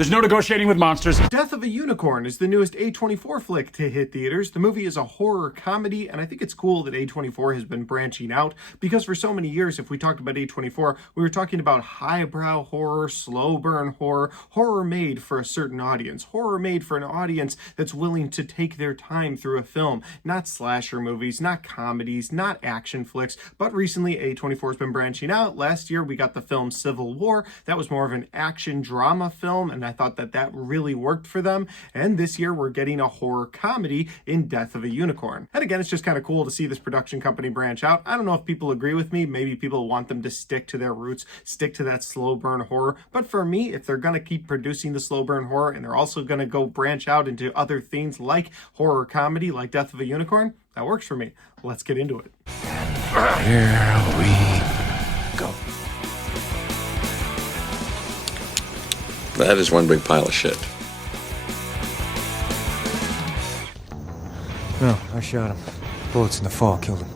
There's no negotiating with monsters. Death of a Unicorn is the newest A24 flick to hit theaters. The movie is a horror comedy, and I think it's cool that A24 has been branching out, because for so many years, if we talked about A24, we were talking about highbrow horror, slow burn horror, horror made for a certain audience, horror made for an audience that's willing to take their time through a film, not slasher movies, not comedies, not action flicks, but recently A24 has been branching out. Last year, we got the film Civil War. That was more of an action drama film, and I thought that really worked for them. And this year we're getting a horror comedy in Death of a Unicorn. And again, it's just kind of cool to see this production company branch out. I don't know if people agree with me. Maybe people want them to stick to their roots, stick to that slow burn horror. But for me, if they're going to keep producing the slow burn horror and they're also going to go branch out into other things like horror comedy, like Death of a Unicorn, that works for me. Let's get into it. Here we go. That is one big pile of shit. No, I shot him. Bullets in the fall killed him.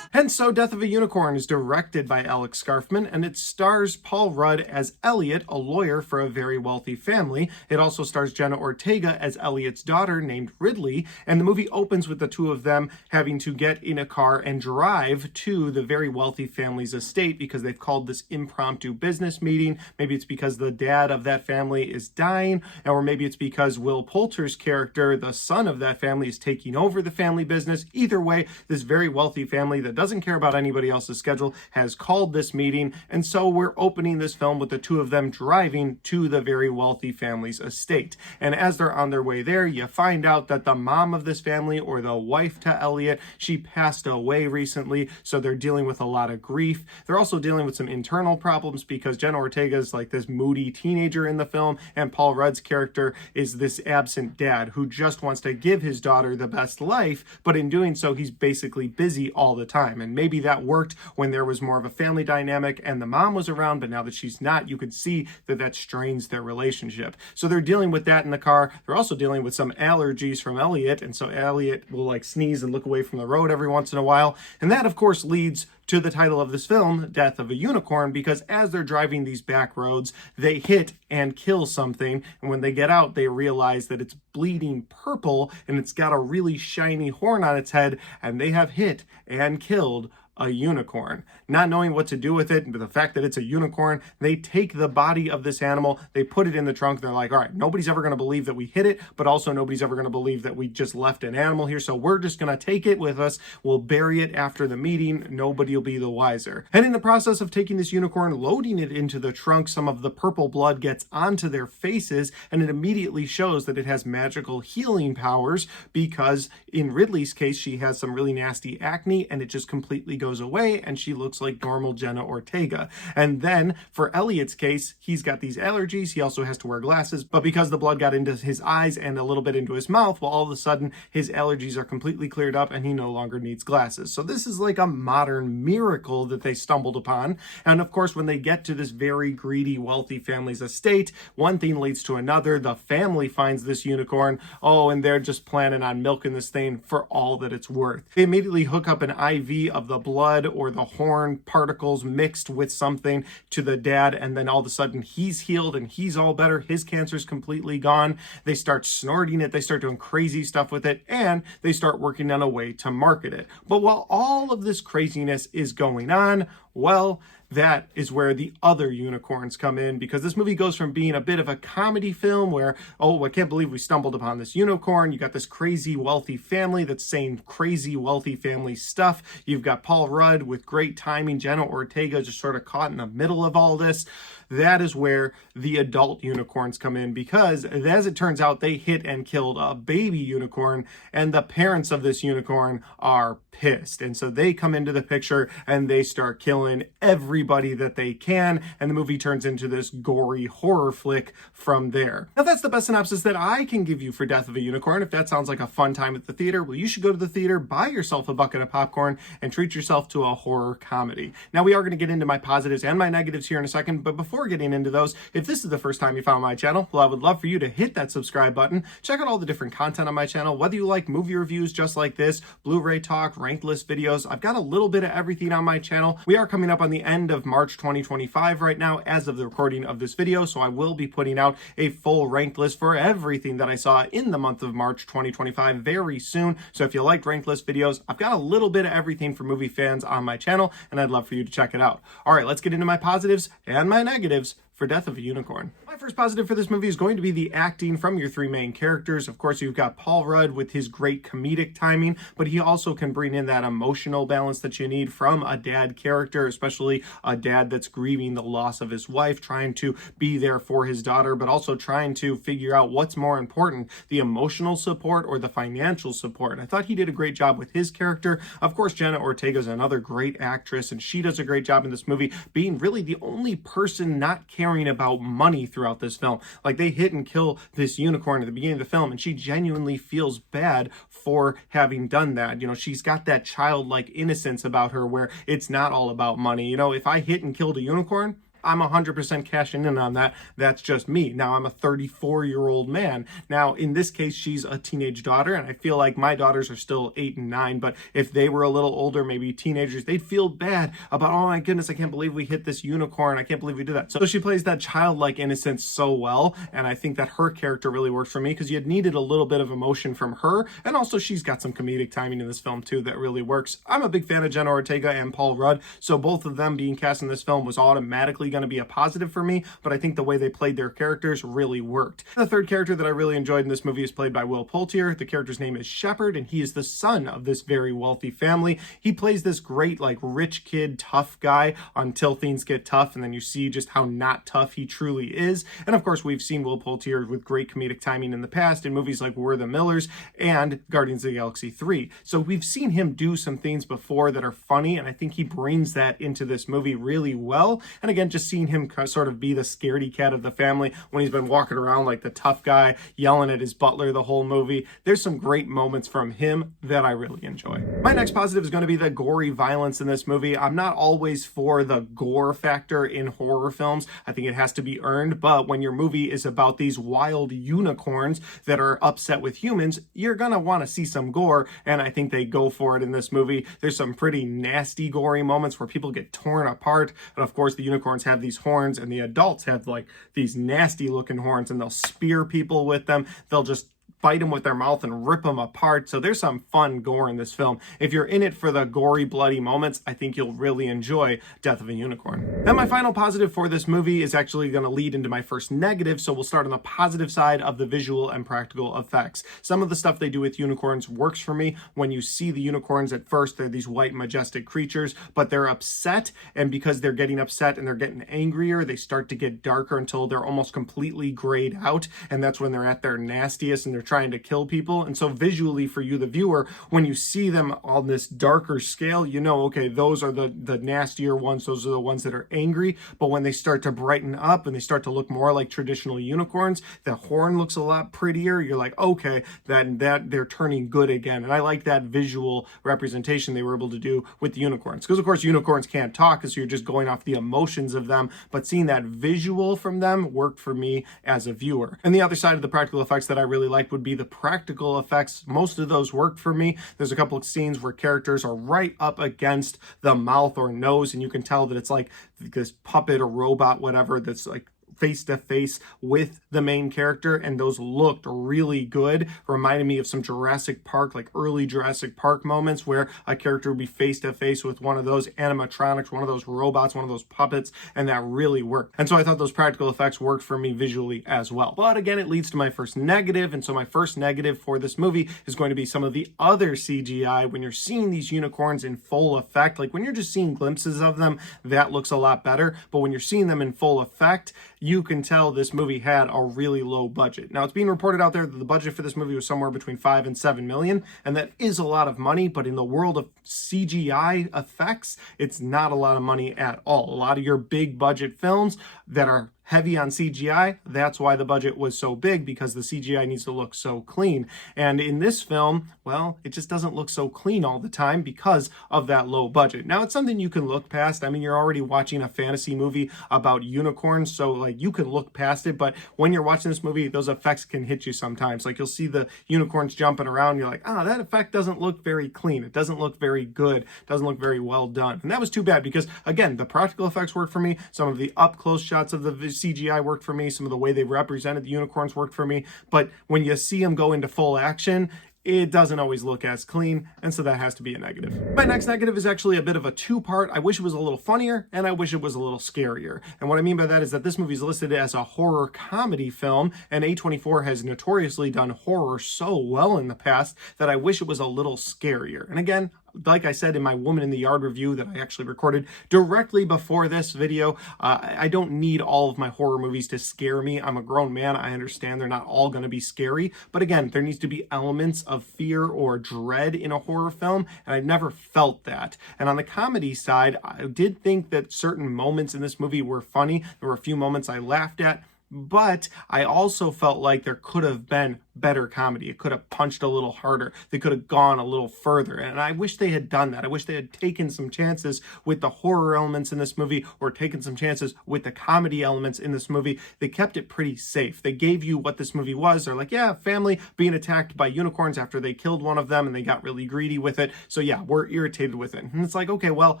And so Death of a Unicorn is directed by Alex Scarfman, and it stars Paul Rudd as Elliot, a lawyer for a very wealthy family. It also stars Jenna Ortega as Elliot's daughter named Ridley, and the movie opens with the two of them having to get in a car and drive to the very wealthy family's estate because they've called this impromptu business meeting. Maybe it's because the dad of that family is dying, or maybe it's because Will Poulter's character, the son of that family, is taking over the family business. Either way, this very wealthy family that doesn't care about anybody else's schedule has called this meeting, and so we're opening this film with the two of them driving to the very wealthy family's estate. And as they're on their way there, you find out that the mom of this family, or the wife to Elliot, she passed away recently, so they're dealing with a lot of grief. They're also dealing with some internal problems because Jenna Ortega is like this moody teenager in the film, and Paul Rudd's character is this absent dad who just wants to give his daughter the best life, but in doing so, he's basically busy all the time. And maybe that worked when there was more of a family dynamic and the mom was around, but now that she's not, you could see that strains their relationship. So they're dealing with that in the car. They're also dealing with some allergies from Elliot, and so Elliot will like sneeze and look away from the road every once in a while. And that, of course, leads to the title of this film, Death of a Unicorn, because as they're driving these back roads, they hit and kill something, and when they get out, they realize that it's bleeding purple, and it's got a really shiny horn on its head, and they have hit and killed a unicorn. Not knowing what to do with it, but the fact that it's a unicorn, they take the body of this animal, they put it in the trunk, they're like, all right, nobody's ever going to believe that we hit it, but also nobody's ever going to believe that we just left an animal here, so we're just going to take it with us, we'll bury it after the meeting, nobody will be the wiser. And in the process of taking this unicorn, loading it into the trunk, some of the purple blood gets onto their faces, and it immediately shows that it has magical healing powers, because in Ridley's case, she has some really nasty acne, and it just completely goes away, and she looks like normal Jenna Ortega. And then for Elliot's case, he's got these allergies, he also has to wear glasses, but because the blood got into his eyes and a little bit into his mouth, well, all of a sudden his allergies are completely cleared up and he no longer needs glasses. So this is like a modern miracle that they stumbled upon. And of course, when they get to this very greedy, wealthy family's estate, one thing leads to another. The family finds this unicorn, and they're just planning on milking this thing for all that it's worth. They immediately hook up an IV of the blood or the horn particles mixed with something to the dad, and then all of a sudden he's healed and he's all better. His cancer's completely gone. They start snorting it, they start doing crazy stuff with it, and they start working on a way to market it. But while all of this craziness is going on, well, that is where the other unicorns come in, because this movie goes from being a bit of a comedy film where, I can't believe we stumbled upon this unicorn. You got this crazy wealthy family that's saying crazy wealthy family stuff. You've got Paul Rudd with great timing, Jenna Ortega just sort of caught in the middle of all this. That is where the adult unicorns come in, because as it turns out, they hit and killed a baby unicorn, and the parents of this unicorn are pissed. And so they come into the picture and they start killing everybody that they can, and the movie turns into this gory horror flick from there. Now, that's the best synopsis that I can give you for Death of a Unicorn. If that sounds like a fun time at the theater, well, you should go to the theater, buy yourself a bucket of popcorn, and treat yourself to a horror comedy. Now, we are going to get into my positives and my negatives here in a second, but before before getting into those, if this is the first time you found my channel, well, I would love for you to hit that subscribe button. Check out all the different content on my channel, whether you like movie reviews just like this, Blu-ray talk, ranked list videos. I've got a little bit of everything on my channel. We are coming up on the end of March 2025 right now as of the recording of this video, so I will be putting out a full ranked list for everything that I saw in the month of March 2025 very soon. So if you liked ranked list videos, I've got a little bit of everything for movie fans on my channel, and I'd love for you to check it out. All right, let's get into my positives and my negatives for Death of a Unicorn. My first positive for this movie is going to be the acting from your three main characters. Of course, you've got Paul Rudd with his great comedic timing, but he also can bring in that emotional balance that you need from a dad character, especially a dad that's grieving the loss of his wife, trying to be there for his daughter, but also trying to figure out what's more important, the emotional support or the financial support. I thought he did a great job with his character. Of course, Jenna Ortega is another great actress, and she does a great job in this movie, being really the only person not caring about money throughout this film. Like, they hit and kill this unicorn at the beginning of the film, and she genuinely feels bad for having done that. You know, she's got that childlike innocence about her where it's not all about money. You know, if I hit and killed a unicorn, I'm 100% cashing in on that. That's just me. Now, I'm a 34-year-old man. Now, in this case, she's a teenage daughter, and I feel like my daughters are still 8 and 9, but if they were a little older, maybe teenagers, they'd feel bad about, oh my goodness, I can't believe we hit this unicorn. I can't believe we did that. So she plays that childlike innocence so well, and I think that her character really works for me because you needed a little bit of emotion from her, and also she's got some comedic timing in this film too that really works. I'm a big fan of Jenna Ortega and Paul Rudd, so both of them being cast in this film was automatically going to be a positive for me, but I think the way they played their characters really worked. The third character that I really enjoyed in this movie is played by Will Poulter. The character's name is Shepard, and he is the son of this very wealthy family. He plays this great, like, rich kid, tough guy until things get tough, and then you see just how not tough he truly is. And of course, we've seen Will Poulter with great comedic timing in the past in movies like We're the Millers and Guardians of the Galaxy 3. So we've seen him do some things before that are funny, and I think he brings that into this movie really well. And again, just seeing him sort of be the scaredy cat of the family when he's been walking around like the tough guy yelling at his butler the whole movie. There's some great moments from him that I really enjoy. My next positive is going to be the gory violence in this movie. I'm not always for the gore factor in horror films. I think it has to be earned, but when your movie is about these wild unicorns that are upset with humans, you're going to want to see some gore, and I think they go for it in this movie. There's some pretty nasty gory moments where people get torn apart, and of course the unicorns have these horns, and the adults have like these nasty looking horns, and they'll spear people with them. They'll just bite them with their mouth and rip them apart. So there's some fun gore in this film. If you're in it for the gory, bloody moments, I think you'll really enjoy Death of a Unicorn. And my final positive for this movie is actually going to lead into my first negative, so we'll start on the positive side of the visual and practical effects. Some of the stuff they do with unicorns works for me. When you see the unicorns at first, they're these white, majestic creatures, but they're upset, and because they're getting upset and they're getting angrier, they start to get darker until they're almost completely grayed out, and that's when they're at their nastiest and they're trying to kill people. And so visually for you, the viewer, when you see them on this darker scale, you know, okay, those are the nastier ones. Those are the ones that are angry. But when they start to brighten up and they start to look more like traditional unicorns, the horn looks a lot prettier. You're like, okay, that they're turning good again. And I like that visual representation they were able to do with the unicorns. Because of course unicorns can't talk, so you're just going off the emotions of them. But seeing that visual from them worked for me as a viewer. And the other side of the practical effects that I really liked would be the practical effects. Most of those worked for me. There's a couple of scenes where characters are right up against the mouth or nose, and you can tell that it's like this puppet or robot, whatever, that's like face to face with the main character, and those looked really good. Reminded me of some Jurassic Park, like early Jurassic Park moments where a character would be face to face with one of those animatronics, one of those robots, one of those puppets, and that really worked. And so I thought those practical effects worked for me visually as well. But again, it leads to my first negative, and so my first negative for this movie is going to be some of the other CGI. When you're seeing these unicorns in full effect, like when you're just seeing glimpses of them, that looks a lot better. But when you're seeing them in full effect, you can tell this movie had a really low budget. Now, it's being reported out there that the budget for this movie was somewhere between 5 and 7 million, and that is a lot of money, but in the world of CGI effects, it's not a lot of money at all. A lot of your big budget films that are heavy on CGI. That's why the budget was so big, because the CGI needs to look so clean. And in this film, well, it just doesn't look so clean all the time because of that low budget. Now, it's something you can look past. I mean, you're already watching a fantasy movie about unicorns, so like you can look past it. But when you're watching this movie, those effects can hit you sometimes. Like you'll see the unicorns jumping around. You're like, that effect doesn't look very clean. It doesn't look very good. It doesn't look very well done. And that was too bad because, again, the practical effects worked for me. Some of the up-close shots of the CGI worked for me. Some of the way they represented the unicorns worked for me. But when you see them go into full action, it doesn't always look as clean, and so that has to be a negative. My next negative is actually a bit of a two-part. I wish it was a little funnier, and I wish it was a little scarier. And what I mean by that is that this movie is listed as a horror comedy film, and A24 has notoriously done horror so well in the past that I wish it was a little scarier. And again, like I said in my Woman in the Yard review that I actually recorded directly before this video, I don't need all of my horror movies to scare me. I'm a grown man. I understand they're not all going to be scary. But again, there needs to be elements of fear or dread in a horror film, and I've never felt that. And on the comedy side, I did think that certain moments in this movie were funny. There were a few moments I laughed at. But I also felt like there could have been better comedy. It could have punched a little harder. They could have gone a little further. And I wish they had done that. I wish they had taken some chances with the horror elements in this movie, or taken some chances with the comedy elements in this movie. They kept it pretty safe. They gave you what this movie was. They're like, yeah, family being attacked by unicorns after they killed one of them and they got really greedy with it. So yeah, we're irritated with it. And it's like, okay, well,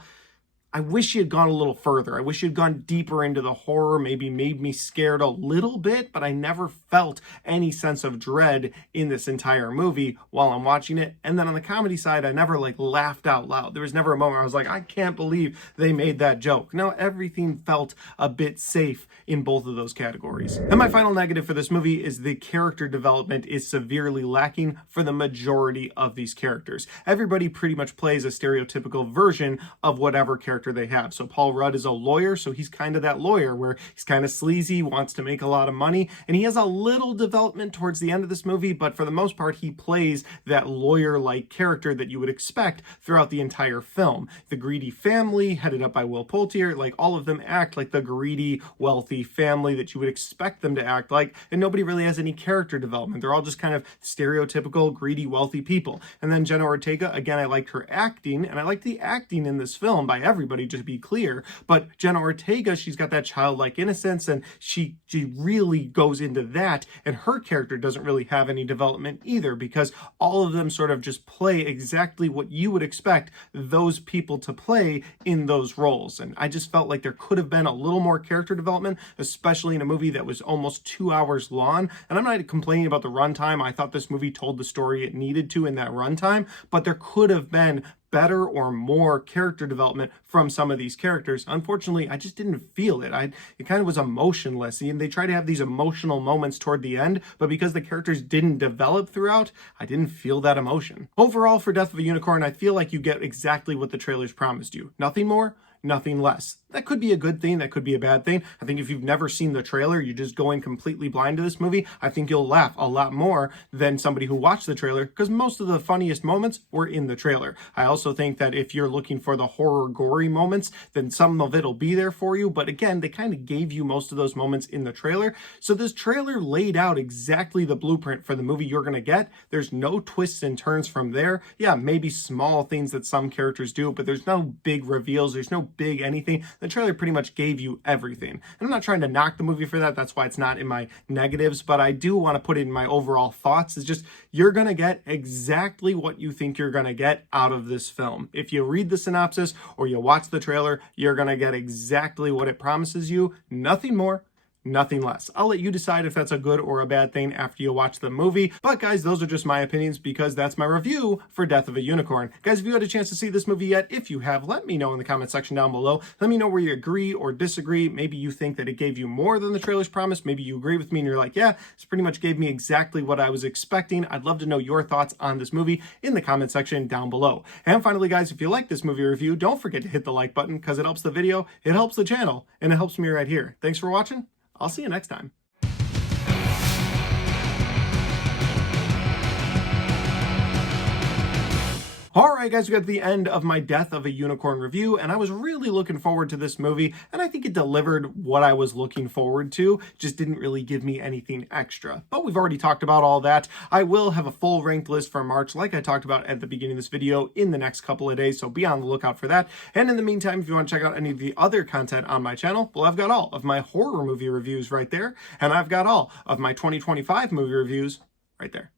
I wish you had gone a little further. I wish you had gone deeper into the horror, maybe made me scared a little bit, but I never felt any sense of dread in this entire movie while I'm watching it. And then on the comedy side, I never like laughed out loud. There was never a moment where I was like, I can't believe they made that joke. No, everything felt a bit safe in both of those categories. And my final negative for this movie is the character development is severely lacking for the majority of these characters. Everybody pretty much plays a stereotypical version of whatever character they have. So Paul Rudd is a lawyer, so he's kind of that lawyer where he's kind of sleazy, wants to make a lot of money, and he has a little development towards the end of this movie, but for the most part, he plays that lawyer-like character that you would expect throughout the entire film. The greedy family, headed up by Will Poulter, like all of them act like the greedy, wealthy family that you would expect them to act like, and nobody really has any character development. They're all just kind of stereotypical, greedy, wealthy people. And then Jenna Ortega, again, I liked her acting, and I liked the acting in this film by everybody, just to be clear, but Jenna Ortega, she's got that childlike innocence, and she really goes into that, and her character doesn't really have any development either, because all of them sort of just play exactly what you would expect those people to play in those roles. And I just felt like there could have been a little more character development, especially in a movie that was almost 2 hours long. And I'm not complaining about the runtime. I thought this movie told the story it needed to in that runtime, but there could have been better or more character development from some of these characters. Unfortunately, I just didn't feel it. It kind of was emotionless. And they try to have these emotional moments toward the end, but because the characters didn't develop throughout, I didn't feel that emotion. Overall, for Death of a Unicorn, I feel like you get exactly what the trailers promised you. Nothing more, nothing less. That could be a good thing, that could be a bad thing. I think if you've never seen the trailer, you're just going completely blind to this movie, I think you'll laugh a lot more than somebody who watched the trailer, because most of the funniest moments were in the trailer. I also think that if you're looking for the horror gory moments, then some of it'll be there for you. But again, they kind of gave you most of those moments in the trailer. So this trailer laid out exactly the blueprint for the movie you're going to get. There's no twists and turns from there. Yeah, maybe small things that some characters do, but there's no big reveals. There's no big anything. The trailer pretty much gave you everything. And I'm not trying to knock the movie for that. That's why it's not in my negatives, but I do want to put it in my overall thoughts. Is just, you're going to get exactly what you think you're going to get out of this film. If you read the synopsis or you watch the trailer, you're going to get exactly what it promises you. Nothing more, nothing less. I'll let you decide if that's a good or a bad thing after you watch the movie. But guys, those are just my opinions because that's my review for Death of a Unicorn. Guys, if you had a chance to see this movie yet, if you have, let me know in the comment section down below. Let me know where you agree or disagree. Maybe you think that it gave you more than the trailers promised. Maybe you agree with me and you're like, yeah, this pretty much gave me exactly what I was expecting. I'd love to know your thoughts on this movie in the comment section down below. And finally, guys, if you like this movie review, don't forget to hit the like button because it helps the video, it helps the channel, and it helps me right here. Thanks for watching. I'll see you next time. Alright guys, we got to the end of my Death of a Unicorn review, and I was really looking forward to this movie, and I think it delivered what I was looking forward to, just didn't really give me anything extra. But we've already talked about all that. I will have a full ranked list for March, like I talked about at the beginning of this video, in the next couple of days, so be on the lookout for that. And in the meantime, if you want to check out any of the other content on my channel, well, I've got all of my horror movie reviews right there, and I've got all of my 2025 movie reviews right there.